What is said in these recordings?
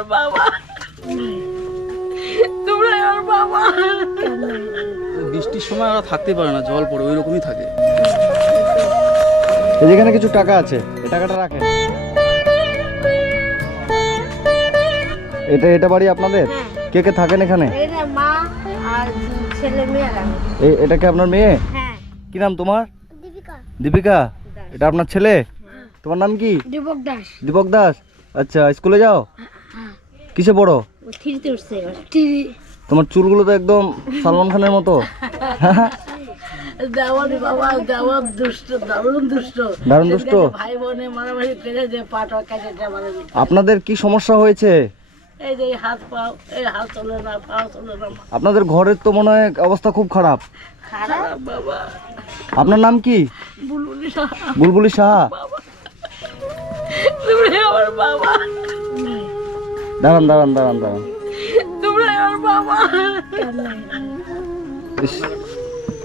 আমার বাবা। তোমরাই আমার বাবা। বৃষ্টির সময় ওরা থাকতে পারে না জল পড়ে ওই রকমই থাকে। এই যেখানে কিছু টাকা আছে এই টাকাটা রাখেন। এটা এটা বাড়ি আপনাদের? কে কে থাকেন এখানে? এটা মা আর ছেলে মেয়েরা এই এটা কি আপনার মেয়ে? হ্যাঁ। কি নাম তোমার? দীপিকা। দীপিকা? এটা আপনার ছেলে? তোমার নাম কি? দীপক দাস। দীপক দাস? আচ্ছা স্কুলে যাও? কিসে পড়ো? ও থ্রিতে উঠছে এবার। তোমার চুলগুলো তো একদম সালমান খানের মতো। দেওয়ানি বাবা দেওয়ার দুষ্ট দারুণ দুষ্ট। দারুণ দুষ্ট? ভাই বোনে মারামারি করে যে পাটা কেটে মারে আপনাদের কি সমস্যা হয়েছে? এই যে এই হাত পাও এই হাত চলে না পা চলে না। আপনাদের ঘরের তো মনে হয় অবস্থা খুব খারাপ। খারাপ বাবা। আপনার নাম কি? বুলবুলি সাহা বুলবুলি সাহা আমার বাবা। দাঁড়ান দাঁড়ান দাঁড়ান দাঁড়ান।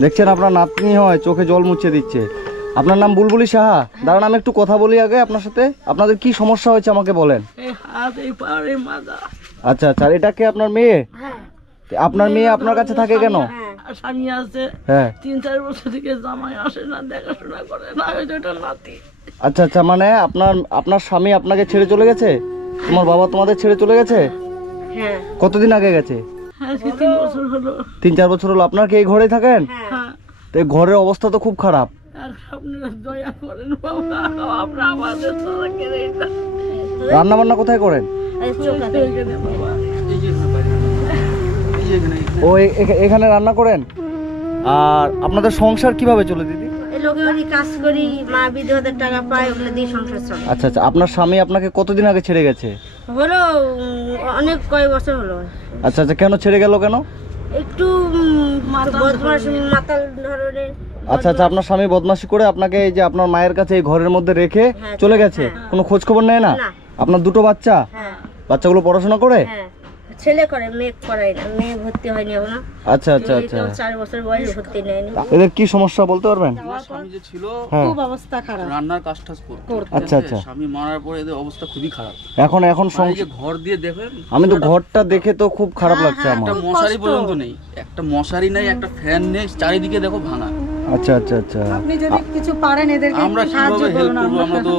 দেখছেন আপনার নাতনি হয় চোখে জল মুছে দিচ্ছে। আপনার নাম বুলবুলি সাহা? দাঁড়ান আমি একটু কথা বলি আগে আপনার সাথে। আপনাদের কি সমস্যা হয়েছে আমাকে বলেন। আচ্ছা আচ্ছা এটা কি আপনার মেয়ে? হ্যাঁ আপনার মেয়ে আপনার কাছে থাকে কেন? স্বামী আছে। হ্যাঁ। তিন চার বছর থেকে জামাই আসে না দেখাশোনা করে না ওই নাতি। আচ্ছা আচ্ছা মানে আপনার আপনার স্বামী আপনাকে ছেড়ে চলে গেছে? তোমার বাবা তোমাদের ছেড়ে চলে গেছে? হ্যাঁ। কতদিন আগে গেছে? তিন বছর হলো তিন চার বছর হলো। আপনার কি এই ঘরেই থাকেন? তো এই ঘরের অবস্থা তো খুব খারাপ। রান্না বান্না কোথায় করেন? ও এখানে রান্না করেন? আর আপনাদের সংসার কীভাবে চলে দিদি? এই কাজ করি মা বিধবাদের টাকা পায় ওগুলো দিয়ে সংসার চলে। আচ্ছা আচ্ছা আপনার স্বামী আপনাকে কতদিন আগে ছেড়ে গেছে? হলো উম, অনেক কয়েক বছর হলো। আচ্ছা আচ্ছা কেন ছেড়ে গেল কেন? একটু উম, বদমাস মাতাল ধরনের। আচ্ছা আচ্ছা আপনার স্বামী বদমাশি করে আপনাকে এই যে আপনার মায়ের কাছে এই ঘরের মধ্যে রেখে হ্যাঁ, চলে গেছে? কোনো খোঁজ খবর নেয় না? না। আপনার দুটো বাচ্চা? হ্যাঁ। বাচ্চাগুলো পড়াশোনা করে? হ্যাঁ। ছেলে করে মেয়ে করাই না মেয়ে ভর্তি হয়নি এখনও। আচ্ছা আচ্ছা আচ্ছা। চার বছর বয়স ভর্তি নেয়নি। এদের কি সমস্যা বলতে পারবেন? স্বামী যে ছিল হ্যাঁ। অবস্থা খারাপ। রান্নার কাজ টাজ করতো। আচ্ছা, আচ্ছা। স্বামী মারার পরে এদের অবস্থা খুবই খারাপ। এখন এখন মানে যে ঘর দিয়ে দেখেন আমি তো ঘরটা দেখে তো খুব খারাপ হ্যাঁ, লাগছে আমার। একটা মশারি পর্যন্ত নেই একটা মশারি নেই একটা ফ্যান নেই চারিদিকে দেখো ভাঙা। আচ্ছা আচ্ছা আচ্ছা। আপনি যদি কিছু পারেন এদেরকে আমরা হেল্প আমরা তো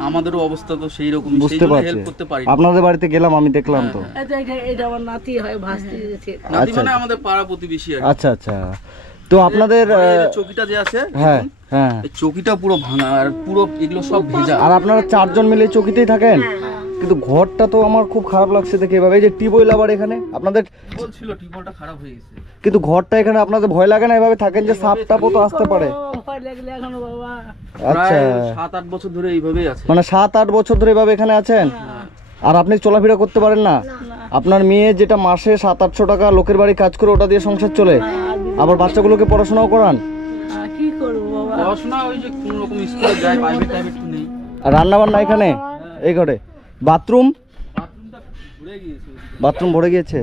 আমাদেরও অবস্থা তো সেই রকম বুঝতে পারছি। হেল্প করতে পারি আপনাদের বাড়িতে গেলাম আমি দেখলাম তো। এটা এটা- আমার নাতি হয় ভাসতে নাতি আচ্ছা, মানে আচ্ছা। আমাদের পাড়া প্রতিবেশী আর আচ্ছা আচ্ছা। তো আপনাদের চকিটা যে আছে হ্যাঁ হ্যাঁ। চকিটা পুরো ভাঙা আর পুরো এগুলো সব ভেজা। আর আপনারা চারজন মিলে চকিতেই থাকেন? কিন্তু ঘরটা তো আমার খুব খারাপ লাগছে দেখে। এভাবে এই যে টিউবওয়েল আবার এখানে আপনাদের ছিল টিউবওয়েলটা খারাপ হয়ে গেছে। কিন্তু ঘরটা এখানে আপনাদের ভয় লাগে না এভাবে থাকেন যে সাপ টাপও তো আসতে পারে? আচ্ছা। সাত আট বছর ধরে এইভাবেই আছে। মানে সাত আট বছর ধরে এভাবে এখানে আছেন? আর আপনি চলাফেরা করতে পারেন না? আপনার মেয়ে যেটা মাসে সাত আটশো টাকা লোকের বাড়ি কাজ করে ওটা দিয়ে সংসার চলে। আবার বাচ্চাগুলোকে পড়াশোনাও করান? আর কি করব বাবা? পড়াশোনা ওই যে কোন রকম স্কুলে যায় প্রাইভেট টাইভেট নেই। আর রান্না বান্না এখানে এই ঘরে? বাথরুম। বাথরুম ভরে গিয়েছে?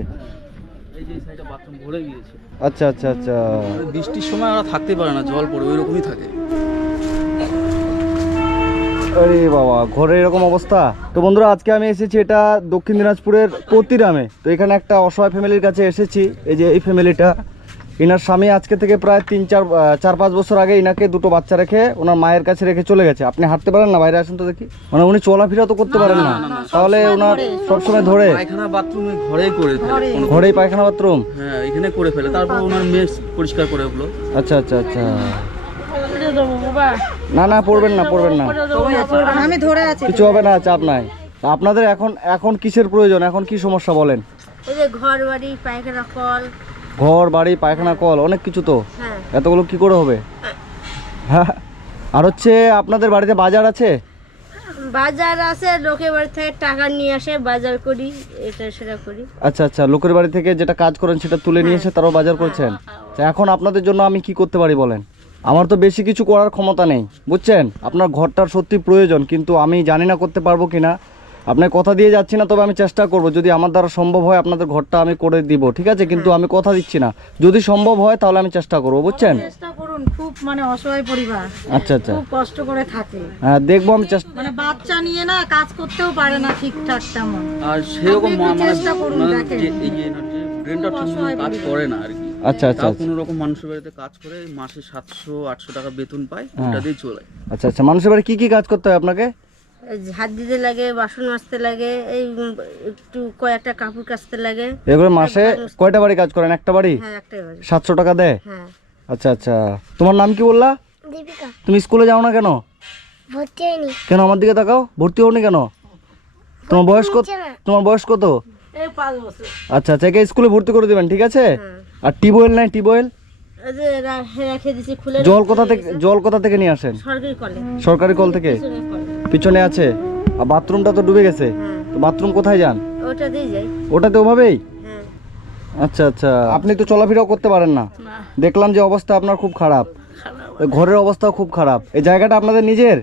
আচ্ছা আচ্ছা আচ্ছা। মানে বৃষ্টির সময় ওরা থাকতে পারে না জল পড়ে ওই রকমই থাকে। আরে বাবা ঘরে এরকম অবস্থা? তো বন্ধুরা আজকে আমি এসেছি এটা দক্ষিণ দিনাজপুরের পতিরামে তো এখানে একটা অসহায় ফ্যামিলির কাছে এসেছি। এই যে এই ফ্যামিলিটা ইনার স্বামী আজকে থেকে প্রায় তিন চার চার পাঁচ বছর আগে ইনাকে দুটো বাচ্চা রেখে ওনার মায়ের কাছে রেখে চলে গেছে। আপনি হাঁটতে পারেন না? বাইরে আসেন তো দেখি। মানে উনি চলাফেরা তো করতে পারেন না তাহলে ওনার সবসময় ধরে। পায়খানা বাথরুম ঘরেই করে ঘরেই। পায়খানা বাথরুম হ্যাঁ এখানে করে ফেলে। তারপর ওনার মেয়ে পরিষ্কার করে ওগুলো আচ্ছা আচ্ছা আচ্ছা। না না পড়বেন না পড়বেন না। আমি ধরে আছি। কিছু হবে না চাপ নাই। আপনাদের এখন এখন কিসের প্রয়োজন? এখন কি সমস্যা বলেন? এই যে ঘর বাড়ি পায়খানা কল ঘর বাড়ি পায়খানা কল অনেক কিছু তো। হ্যাঁ। এতগুলো কি করে হবে? হ্যাঁ। আর হচ্ছে আপনাদের বাড়িতে বাজার আছে? বাজার আছে লোকের বাড়ি থেকে টাকা নিয়ে আসে বাজার করি এটা সেটা করি। আচ্ছা আচ্ছা লোকের বাড়ি থেকে যেটা কাজ করেন সেটা তুলে নিয়ে এসে তারাও বাজার করছেন? তা এখন আপনাদের জন্য আমি কি করতে পারি বলেন? আমার তো বেশি কিছু করার ক্ষমতা নেই বুঝছেন? আপনার ঘরটার সত্যি প্রয়োজন কিন্তু আমি জানি না করতে পারব কিনা। আপনার কথা দিয়ে যাচ্ছি না তবে আমি চেষ্টা করব। যদি আমার দ্বারা সম্ভব হয় আপনাদের ঘরটা আমি করে দিব ঠিক আছে? কিন্তু আমি কথা দিচ্ছি না। যদি সম্ভব হয় তাহলে আমি চেষ্টা করব বুঝছেন? চেষ্টা করুন খুব মানে অসহায় পরিবার। আচ্ছা আচ্ছা। খুব কষ্ট করে থাকে। হ্যাঁ দেখব আমি চেষ্টা মানে বাচ্চা নিয়ে না কাজ করতেও পারে না ঠিকঠাক তেমন। আর সেরকম মানে চেষ্টা করুন, মানে দেখেন। এই যে ব্রেনটা ঠিক কাজ করে না আর কি। আচ্ছা আচ্ছা আচ্ছা। কোনো রকম মানুষের বাড়িতে কাজ করে মাসে সাতশো আটশো টাকা বেতন পায় ওটা দিয়ে চলে। আচ্ছা আচ্ছা। মানুষের বাড়ি কি কি কাজ করতে হয় আপনাকে? হাত দিতে লাগে বাসন মাজতে লাগে এই একটু কয়েকটা কাপড় কাচতে লাগে। এগুলো মাসে কয়টা বাড়ি কাজ করেন? একটা বাড়ি? হ্যাঁ একটাই বাড়ি। সাতশো টাকা দেয়? হ্যাঁ। আচ্ছা আচ্ছা। তোমার নাম কি বললা? দীপিকা। তুমি স্কুলে যাও না কেন? ভর্তি হয়নি। কেন আমার দিকে তাকাও? ভর্তি হওনি কেন? তোমার বয়স কত? তোমার বয়স কত? এই পাঁচ বছর। আচ্ছা আচ্ছা একে স্কুলে ভর্তি করে দিবেন ঠিক আছে? হ্যাঁ। আর টিউবওয়েল নাই? টিউবওয়েল? এই যে রা- রেখে দিছি খুলে জল কোথা থেকে জল কোথা থেকে নিয়ে আসেন? সরকারি কলে সরকারি কল থেকে? পিছনে আছে। আর বাথরুমটা তো ডুবে গেছে। তো বাথরুম কোথায় যান? ওটা দিয়ে যাই। ওটাতে ওভাবেই? হ্যাঁ। আচ্ছা আচ্ছা। আপনি তো চলাফেরাও করতে পারেন না। দেখলাম যে অবস্থা আপনার খুব খারাপ। ঘরের অবস্থাও খুব খারাপ। এই জায়গাটা আপনাদের নিজের।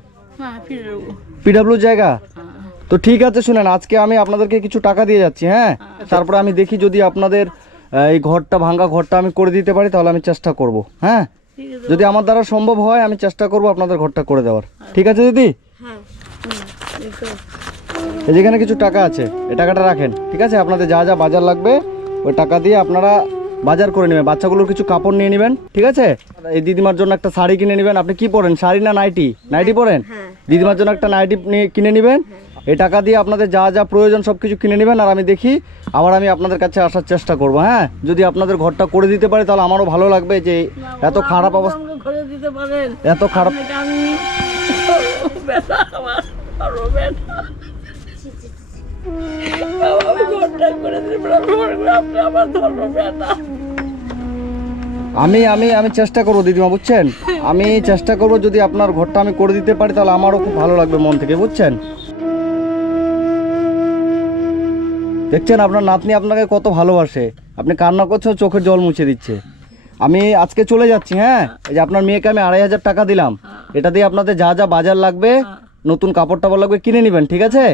পিডাব্লিউ জায়গা? হ্যাঁ। তো ঠিক আছে শুনেন আজকে আমি আপনাদেরকে কিছু টাকা দিয়ে যাচ্ছি হ্যাঁ? তারপরে আমি দেখি যদি আপনাদের এই ঘরটা ভাঙা ঘরটা আমি করে দিতে পারি তাহলে আমি চেষ্টা করব হ্যাঁ? যদি আমার দ্বারা সম্ভব হয় আমি চেষ্টা করব আপনাদের ঘরটা করে দেওয়ার। ঠিক আছে দিদি? হ্যাঁ। এই যেখানে কিছু টাকা আছে এই টাকাটা রাখেন ঠিক আছে? আপনাদের যা যা বাজার লাগবে ওই টাকা দিয়ে আপনারা বাজার করে নেবেন। বাচ্চাগুলোর কিছু কাপড় নিয়ে নেবেন ঠিক আছে? এই দিদিমার জন্য একটা শাড়ি কিনে নেবেন। আপনি কি পরেন? শাড়ি না নাইটি? নাইটি পরেন? হ্যাঁ। দিদিমার জন্য একটা নাইটি নিয়ে কিনে নেবেন। এই টাকা দিয়ে আপনাদের যা যা প্রয়োজন সব কিছু কিনে নেবেন। আর আমি দেখি আবার আমি আপনাদের কাছে আসার চেষ্টা করব হ্যাঁ? যদি আপনাদের ঘরটা করে দিতে পারি তাহলে আমারও ভালো লাগবে যে এত খারাপ অবস্থা এত খারাপ আমি আমি আমি চেষ্টা করব দিদিমা, বুঝছেন? আমি চেষ্টা করব যদি আপনার ঘরটা আমি করে দিতে পারি, তাহলে আমারও খুব ভালো লাগবে মন থেকে, বুঝছেন? দেখছেন, আপনার নাতনি আপনাকে কত ভালোবাসে। আপনি কান্না করছে চোখের জল মুছে দিচ্ছে। আমি আজকে চলে যাচ্ছি হ্যাঁ? এই যে আপনার মেয়েকে আমি আড়াই হাজার টাকা দিলাম। এটা দিয়ে আপনাদের যা যা বাজার লাগবে নতুন কাপড় টাপড় লাগবে কিনে নেবেন ঠিক আছে?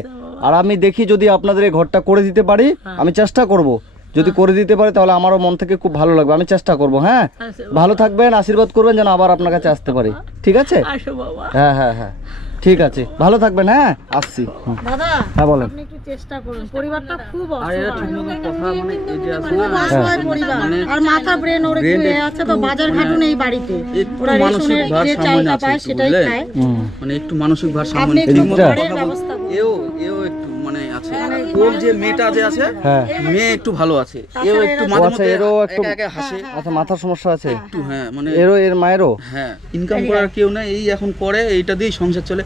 আর আমি দেখি যদি আপনাদের এই ঘরটা করে দিতে পারি আমি চেষ্টা করব। যদি করে দিতে পারি তাহলে আমারও মন থেকে খুব ভালো লাগবে আমি চেষ্টা করব হ্যাঁ? আচ্ছা, ভালো থাকবেন আশীর্বাদ করবেন যেন আবার আপনার কাছে আসতে পারি ঠিক আছে? হ্যাঁ হ্যাঁ হ্যাঁ। ঠিক আছে। ভালো থাকবেন হ্যাঁ? আসছি। দাদা হ্যাঁ বলেন। আপনি একটু চেষ্টা করুন। পরিবারটা খুব অসহায় কথা মানে এই যে আছে না, অসহায় পরিবার আর মাথা ব্রেন ওর একটু আছে তো বাজার ঘাটুন এই বাড়িতে। ওরা মানসিক ভারসাম্য ভার সামনে আছে সেটাই খায়। মানে একটু মানসিক ব্যবস্থা এও এও মানে ওর যে মেয়েটা যে আছে হ্যাঁ। মেয়ে একটু ভালো আছে। এও একটু মাঝে আচ্ছা মধ্যে এরও একটু একা একা হাসে আচ্ছা মাথার সমস্যা আছে? একটু হ্যাঁ মানে এরও এর মায়েরও? হ্যাঁ ইনকাম করার কেউ নাই এই এখন করে এইটা দিয়েই সংসার চলে।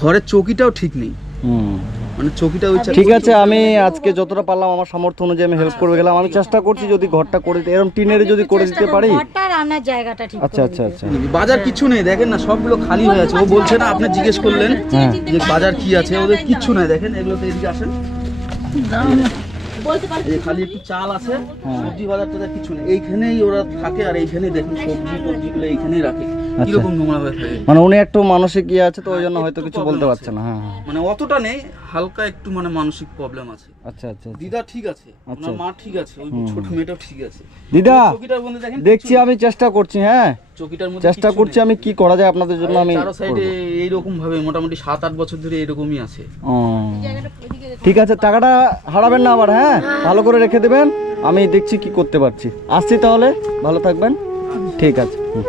ঘরের চৌকিটাও ঠিক নেই। হুম। মানে চৌকিটা ওই ঠিক আছে আমি আজকে যতটা পারলাম আমার সামর্থ্য অনুযায়ী আমি হেল্প করে গেলাম। আমি চেষ্টা করছি যদি ঘরটা করে দিতে। এরকম টিনের যদি করে দিতে পারি? ঘরটা রান্নার জায়গাটা ঠিক আচ্ছা আচ্ছা আচ্ছা। বাজার কিছু নেই দেখেন না সবগুলো খালি হয়ে আছে। ও বলছে না আপনি জিজ্ঞেস করলেন হ্যাঁ। যে বাজার কি আছে ওদের কিচ্ছু নাই দেখেন এগুলো তো এদিকে আসেন। খালি একটু চাল আছে সবজি বাজার টাজার কিছু নেই। এইখানেই ওরা থাকে আর এইখানেই দেখুন সবজি টবজি টবজিগুলো এইখানেই রাখে। কীরকম নোংরা হয়ে থাকে? মানে উনি একটু মানসিক ইয়ে আছে তো ওই জন্য হয়তো কিছু বলতে পারছে না হ্যাঁ হ্যাঁ। মানে অতটা নেই হালকা একটু মানে মানসিক প্রবলেম আছে। আচ্ছা আচ্ছা আচ্ছা। দিদা ঠিক আছে ওনার মা ঠিক আছে ওই ছোট মেয়েটাও ঠিক আছে। দিদা চকিটার মধ্যে দেখেন দেখছি আমি চেষ্টা করছি হ্যাঁ। চকিটার মধ্যে চেষ্টা করছি আমি কি করা যায় আপনাদের জন্য আমি চারো সাইডে এইরকম ভাবে মোটামুটি সাত আট বছর ধরে এরকমই আছে। ঠিক আছে টাকাটা হারাবেন না আবার হ্যাঁ? ভালো করে রেখে দেবেন। আমি দেখছি কি করতে পারছি। আসছি তাহলে ভালো থাকবেন। ঠিক আছে হুম।